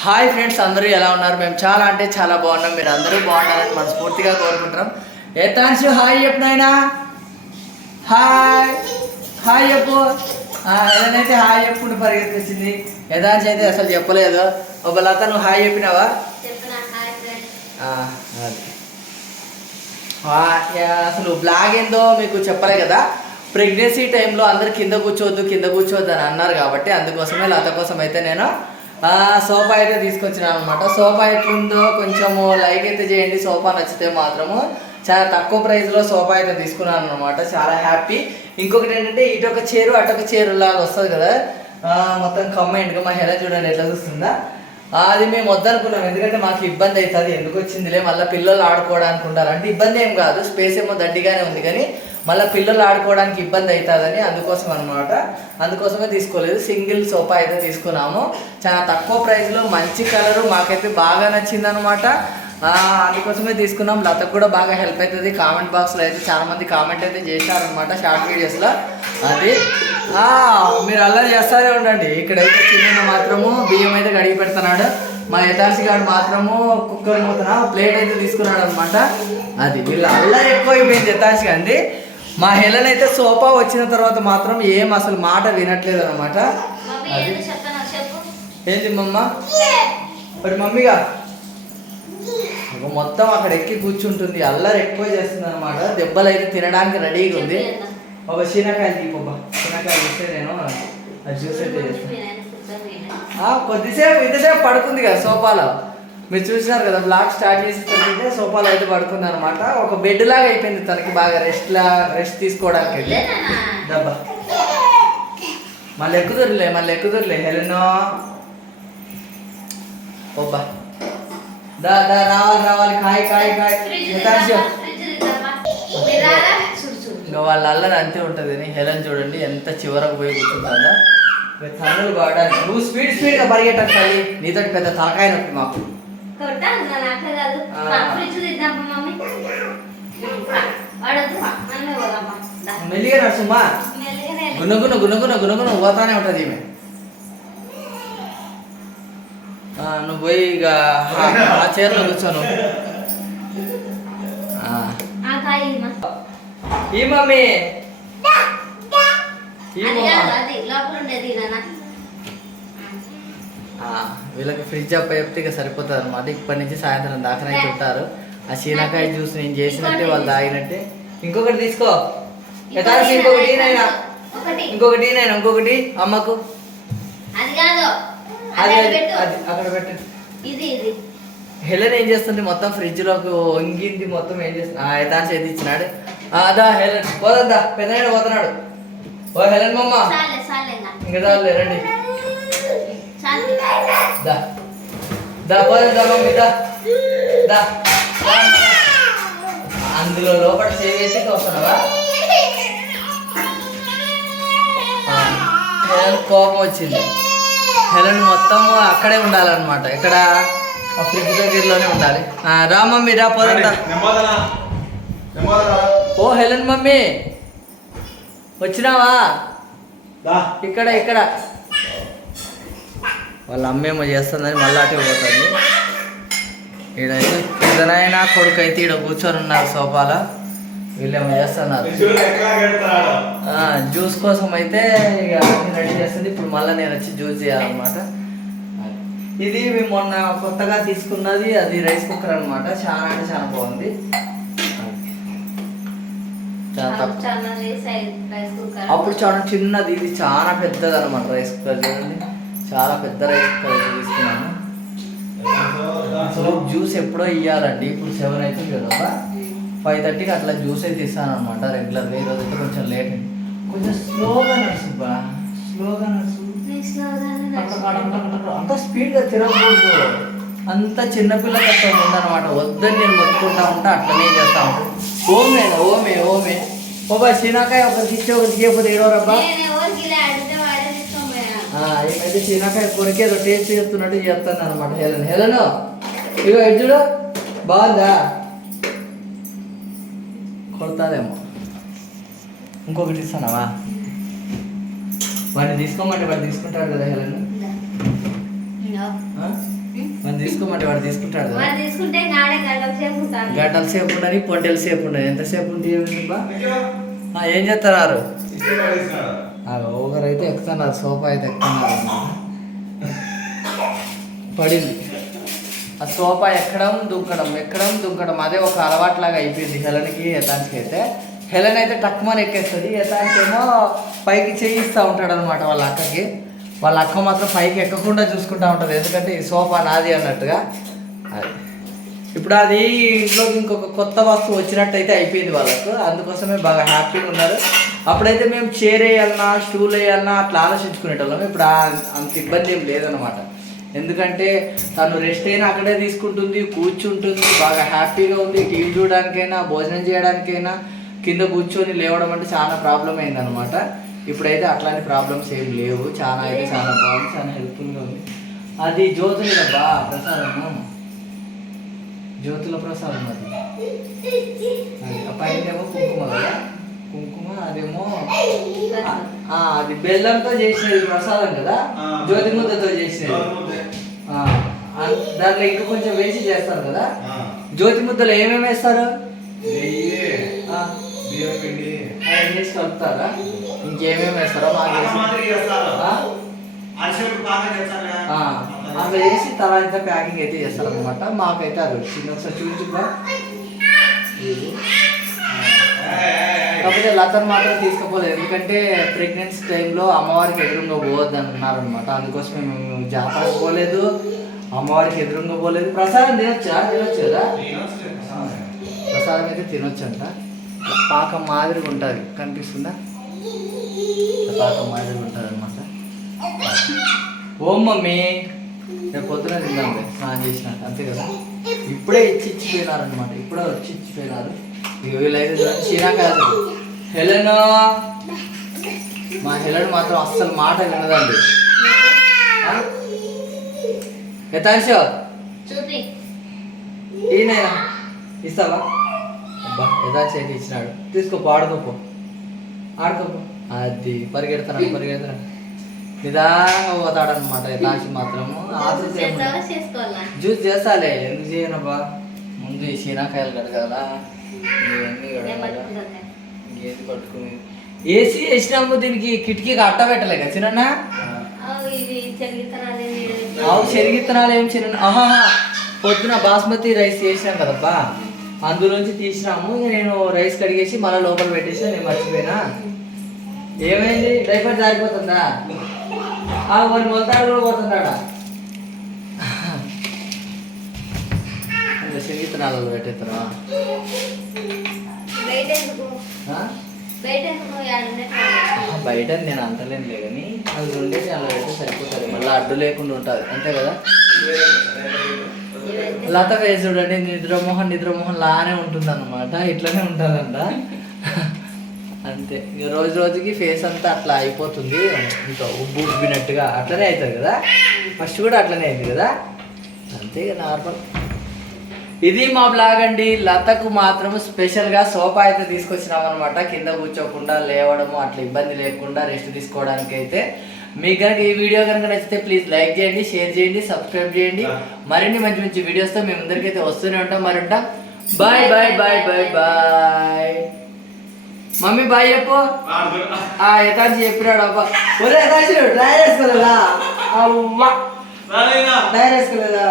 Hi friends అందరూ ఎలా ఉన్నారు? మేము చాలా అంటే చాలా బాగున్నాం. మీరు అందరూ బాగున్నారని మనస్ఫూర్తిగా కోరుకుంటున్నాం. ఏతాంశు హాయ్ చెప్పు నాయనా. హాయ్ హాయ్ చెప్పు. ఏదైతే హాయ్ చెప్పుకుంటూ పరిగెత్తించింది యథాంశ అయితే అసలు చెప్పలేదు. ఒక లత నువ్వు హాయ్ చెప్పినావా? అసలు బ్లాగ్ ఏందో మీకు చెప్పలే కదా. ప్రెగ్నెన్సీ టైంలో అందరు కింద కూర్చోవద్దు కింద కూర్చోవద్దు అని అన్నారు కాబట్టి అందుకోసమే లత కోసం అయితే నేను సోఫా అయితే తీసుకొచ్చినాను అనమాట సోఫా ఎట్లుందో కొంచెము లైక్ అయితే చేయండి. సోఫా నచ్చితే మాత్రము. చాలా తక్కువ ప్రైస్లో సోఫా అయితే తీసుకున్నాను అనమాట చాలా హ్యాపీ ఇంకొకటి ఏంటంటే ఇటొక చీరు అటొక చీరు లాగా వస్తుంది కదా. మొత్తం కమ్మైండ్గా మా హెల చూడండి ఎట్లా చూస్తుందా? అది మేము వద్దనుకున్నాం. ఎందుకంటే మాకు ఇబ్బంది అవుతుంది. ఎందుకు వచ్చిందిలే? మళ్ళీ పిల్లలు ఆడుకోవడానికి ఉండాలంటే ఇబ్బంది ఏం కాదు. స్పేస్ ఏమో దడ్డిగానే ఉంది. కానీ మళ్ళీ పిల్లలు ఆడుకోవడానికి ఇబ్బంది అవుతుందని అందుకోసం అనమాట అందుకోసమే తీసుకోలేదు. సింగిల్ సోఫా అయితే తీసుకున్నాము. చాలా తక్కువ ప్రైస్లో మంచి కలరు మాకైతే బాగా నచ్చింది అనమాట అందుకోసమే తీసుకున్నాం. లతకు కూడా బాగా హెల్ప్ అవుతుంది. కామెంట్ బాక్స్లో అయితే చాలామంది కామెంట్ అయితే చేశారనమాట షార్ట్ వీడియోస్లో. అది. మీరు అల్లరి చేస్తారే ఉండండి. ఇక్కడైతే చిన్న మాత్రము బియ్యం అయితే కడిగి పెడుతున్నాడు. మా యథార్సి గారు మాత్రము కుక్కర్ మూతన ప్లేట్ అయితే తీసుకున్నాడు అనమాట అది. వీళ్ళ అల్లరి ఎక్కువ అయిపోయింది యథార్సి అండి మా హెలన్ అయితే సోఫా వచ్చిన తర్వాత మాత్రం ఏం అసలు మాట వినట్లేదు అనమాట అది ఏంటో మమ్మ? మరి మమ్మీగా? మొత్తం అక్కడ ఎక్కి కూర్చుంటుంది. అల్లరి ఎక్కువ చేస్తుంది అనమాట దెబ్బలు అయితే తినడానికి రెడీగా ఉంది. ఒక శీనకాయలు తీపబ్బా. శీనకాయలు ఇస్తే నేను అది జ్యూస్ అయితే చేస్తాను ఆ, కొద్దిసేపు ఇంతసేపు పడుకుంది కదా సోఫాలో. మీరు చూసినారు కదా బ్లాగ్ స్టార్ట్ చేసి తగ్గితే సోఫాలో అయితే పడుకుంది అనమాట ఒక బెడ్ లాగా అయిపోయింది తనకి బాగా రెస్ట్ లా రెస్ట్ తీసుకోవడానికి అయితే. డబ్బా. మళ్ళీ ఎక్కుదురులే మళ్ళీ ఎక్కుదురులే. హెలెనో. ఒబ్బా. దా దా రావాలి రావాలి. కాయ్ కాయ్ కాయ్. ఇంకా వాళ్ళ అల్లరి అంతే ఉంటుంది అని హెలెన్ చూడండి ఎంత చివరకు పోయి కూర్చుంటుందా తనులు పడాలి నువ్వు స్పీడ్ స్పీడ్గా పరిగెట్టకు తల్లి. నీతోటి పెద్ద తలకాయ నొప్పి మాకు. మెల్లిగా నడుచుమా? పోతానే ఉంటుంది ఈమె. నువ్వు పోయి ఇక ఆ- చైర్లో కూర్చోను. ఈ మమ్మీ. వీళ్ళకి ఫ్రిడ్జ్ అప్ప చెప్తే ఇక సరిపోతుంది అనమాట ఇప్పటి నుంచి సాయంత్రం దాకానే ఉంటారు. ఆ చీనకాయ జ్యూస్ నేను చేసినట్టే వాళ్ళు తాగినట్టే. ఇంకొకటి తీసుకో. ఇంకొకటి నైనా ఇంకొకటి నేను ఇంకొకటి అమ్మకు. అది అక్కడ పెట్టు. ఇది ఇది. హెలెన్ ఏం చేస్తుంది మొత్తం ఫ్రిడ్జ్లోకి వంగింది మొత్తం ఏం చేస్తుంది యథాంశ ఏది ఇచ్చినాడు. అదా హెలెన్. పోదా పెద్దనాడు పోతున్నాడు. ఓ హెలెన్ మమ్మ. ఇంకా చాలే రండి. చాలు దా దా పోదా మమ్మీ దా. దా. అందులో లోపల చేసి వస్తున్నావా ఆ, హెలెన్ కోపం వచ్చింది. హెలెన్ మొత్తం అక్కడే ఉండాలన్నమాట. ఇక్కడ ఆ ఫ్రిడ్జ్ దగ్గరలోనే ఉండాలి. ఆ, రా మమ్మీ రా పోదా ఓ హెలెన్ మమ్మీ. వచ్చినావా? ఇక్కడ ఇక్కడ. వాళ్ళ అమ్మేమో చేస్తుందని మళ్ళీ అటే పోతుంది. ఈడైతే పెద్దనైనా కొడుకు అయితే ఈడ కూర్చొని ఉన్నారు సోఫాలో. వీళ్ళేమో చేస్తున్నారు. జ్యూస్ కోసం అయితే ఇక రెడీ చేస్తుంది. ఇప్పుడు మళ్ళీ నేను వచ్చి జ్యూస్ చేయాలన్నమాట. ఇది మేము మొన్న కొత్తగా తీసుకున్నది అది రైస్ కుక్కర్ అన్నమాట. చాలా అంటే చాలా బాగుంది. అప్పుడు చాలా చిన్నది ఇది చాలా పెద్దది అనమాట రైస్ కుక్కర్ చూడండి. చాలా పెద్ద రైస్ తీసుకున్నాను. జ్యూస్ ఎప్పుడో ఇయ్యాలండి. ఇప్పుడు సెవెన్ అవుతుంది కదా ఫైవ్ థర్టీకి అట్లా జ్యూస్ అయితే ఇస్తాను అనమాట రెగ్యులర్గా ఈరోజు అయితే కొంచెం లేట్ అయింది. కొంచెం స్లోగా నడుసు బా స్లోగా నడుసు. అంత స్పీడ్గా తిరగకూడదు. అంత చిన్నపిల్లకి అట్లా ఉందన్నమాట. వద్దని నేను మొత్తుకుంటా ఉంటా అట్లనే చేస్తా ఉంటాను ఓమే ఓమే ఓమే. ఓ బా శీనాకాయ ఒకరికి ఇచ్చే ఒకరికి ఇవ్వకపోతే ఏడో రబ్బా ఏమైతే శీనాకాయ కొరికి ఏదో టేస్ట్ చేస్తున్నట్టు చేస్తాను అనమాట హెలెన్. హెలెన్ ఇగో ఎటు చూడు. బాగుందా? కొడతాదేమో. ఇంకొకటి ఇస్తానవా? వాడిని తీసుకోమంటే వాడు తీసుకుంటాడు కదా హెలెన్? మనం తీసుకోమంటే వాడు తీసుకుంటాడు కదా. వాడు తీసుకుంటే గాడే గంటల సేపు ఉండని పొంటల సేపు ఉండని. ఎంతసేపు ఆ, ఏం చేస్తున్నారు? ఇస్తే పడేసినాడు. అయితే ఎక్కుతున్నారు సోఫా అయితే ఎక్కుతున్నారు. పడింది. ఆ సోఫా ఎక్కడం దుక్కడం ఎక్కడం దుక్కడం అదే ఒక అలవాట్లాగా అయిపోయింది హెలన్కి యథానికి అయితే. హెలన్ అయితే టక్మని ఎక్కేస్తుంది యథానికి పైకి చేయిస్తూ ఉంటాడు అనమాట వాళ్ళ అక్కకి. వాళ్ళ అక్క మాత్రం పైకి ఎక్కకుండా చూసుకుంటా ఉంటుంది ఎందుకంటే ఈ సోఫా నాది అన్నట్టుగా. అది. ఇప్పుడు అది ఇంట్లోకి ఇంకొక కొత్త వస్తువు వచ్చినట్టయితే అయిపోయింది వాళ్ళకు. అందుకోసమే బాగా హ్యాపీగా ఉన్నారు. అప్పుడైతే మేము చైర్ వేయాలన్నా స్టూల్ వేయాలన్నా అట్లా ఆలోచించుకునేటోళ్ళం. ఇప్పుడు అంత ఇబ్బంది ఏం లేదనమాట ఎందుకంటే తను రెస్ట్ అయినా అక్కడే తీసుకుంటుంది కూర్చుంటుంది బాగా హ్యాపీగా ఉంది. టీవీ చూడడానికైనా భోజనం చేయడానికైనా కింద కూర్చొని లేవడం అంటే చాలా ప్రాబ్లం అయిందనమాట ఇప్పుడైతే అట్లాంటి ప్రాబ్లమ్స్ ఏం లేవు. చాలా అయితే చాలా బాగుంది చాలా హెల్ప్ఫుల్గా ఉంది. అది జ్యోతులు కదా ప్రసాదము? జ్యోతుల ప్రసాదం అది. ఆ పైన ఏమో కుంకుమ కదా? కుంకుమ అదేమో అది బెల్లంతో చేసినది ప్రసాదం కదా. జ్యోతి ముద్దతో చేసినది. దాంట్లో ఇంకా కొంచెం వేసి చేస్తారు కదా. జ్యోతి ముద్దలు ఏమేమి వేస్తారు. అవన్నీ కలుపుతారా? ఇంకేమేమి వేస్తారో మాకు పాక వేసి తర్వాత ప్యాకింగ్ అయితే చేస్తారు అనమాట మాకైతే అది వచ్చింది. ఒకసారి చూపించుకో కాకపోతే లతను మాత్రం తీసుకుపోలేదు. ఎందుకంటే ప్రెగ్నెన్సీ టైంలో అమ్మవారికి ఎదురుగా పోవద్దు అన్నారు అనమాట మేము జాతరకు పోలేదు. అమ్మవారికి ఎదురుగా పోలేదు. ప్రసాదం తినొచ్చా? తినొచ్చు కదా ప్రసాదం అయితే తినొచ్చు అంట పాకం మాదిరిగా ఉంటుంది. కనిపిస్తుందా? పాకం మాదిరిగా ఉంటుంది అనమాట ఓం మమ్మీ. రేపు పొద్దున తిందాంలే స్నానం చేసినాక అంతే కదా? ఇప్పుడే ఇచ్చి ఇచ్చిపోయినారు అనమాట ఇప్పుడే వచ్చి ఇచ్చిపోయినారు. వీళ్ళైతే చూడండి చీనాకాయలు హెలెన్? మా హెలెన్ మాత్రం అస్సలు మాట వినదండి. చూపి. ఈయనైనా? ఇస్తావా? అబ్బా అయితే ఇచ్చినాడు? తీసుకోపో ఆడుకోపో ఆడుకోపో. అది పరిగెడతాను పరిగెడతాను నిదానంగా పోతాడనమాట యథాంశ మాత్రము జ్యూస్ చేస్తాలే ఎందుకు చేయనబ్బా? ముందు ఈ శీనాకాయలు కడగాల? గేది పట్టుకుని? ఏసీ వేసినాము దీనికి కిటికీకి అట్ట పెట్టలే కదా చిన్న ఆవు శరిగిత్తనాలు ఏం చిన్న ఆహా పొద్దున బాస్మతి రైస్ చేసినాం కదబ్బా. అందులోంచి తీసినాము నేను రైస్ కడిగేసి మళ్ళీ లోపల పెట్టేసి నేను మర్చిపోయినా. ఏమైంది? డైపర్ జారిపోతుందా? ఆ మరి మొలతాడు కూడా పోతుందాడా శనిగిత్తనాలలో పెట్టేస్తారా? బయట నేను అంటలేనులే కానీ అది ఉండేది అలా పెడితే సరిపోతుంది. మళ్ళీ అడ్డు లేకుండా ఉంటుంది అంతే కదా? లత ఫేస్ చూడండి నిద్రమోహన్ నిద్రమోహన్ లానే ఉంటుంది అనమాట ఇట్లానే ఉంటుందంట. అంతే. ఇక రోజు రోజుకి ఫేస్ అంతా అట్లా అయిపోతుంది. ఇంకా ఉబ్బు ఉబ్బినట్టుగా అట్లనే అవుతుంది కదా? ఫస్ట్ కూడా అట్లనే అయింది కదా? అంతే ఇక నార్మల్ ఇది మా బ్లాగ్ అండి. లతకు మాత్రం స్పెషల్గా సోఫా అయితే తీసుకొచ్చినాం అనమాట కింద కూర్చోకుండా లేవడము అట్లా ఇబ్బంది లేకుండా రెస్ట్ తీసుకోవడానికి అయితే. మీకు కనుక ఈ వీడియో కనుక నచ్చితే ప్లీజ్ లైక్ చేయండి షేర్ చేయండి సబ్స్క్రైబ్ చేయండి. మరిన్ని మంచి మంచి వీడియోస్తో మేము అందరికైతే వస్తూనే ఉంటాం. మరి ఉంటాం. Bye bye bye bye bye mummy bye చెప్పు. ఆ యథాంశి చెప్పినాడు అబ్బా. ఒరే యథాంశి డ్రైర్ వేసుకోలేదా? అవ్వా? డ్రైర్ వేసుకోలేదా?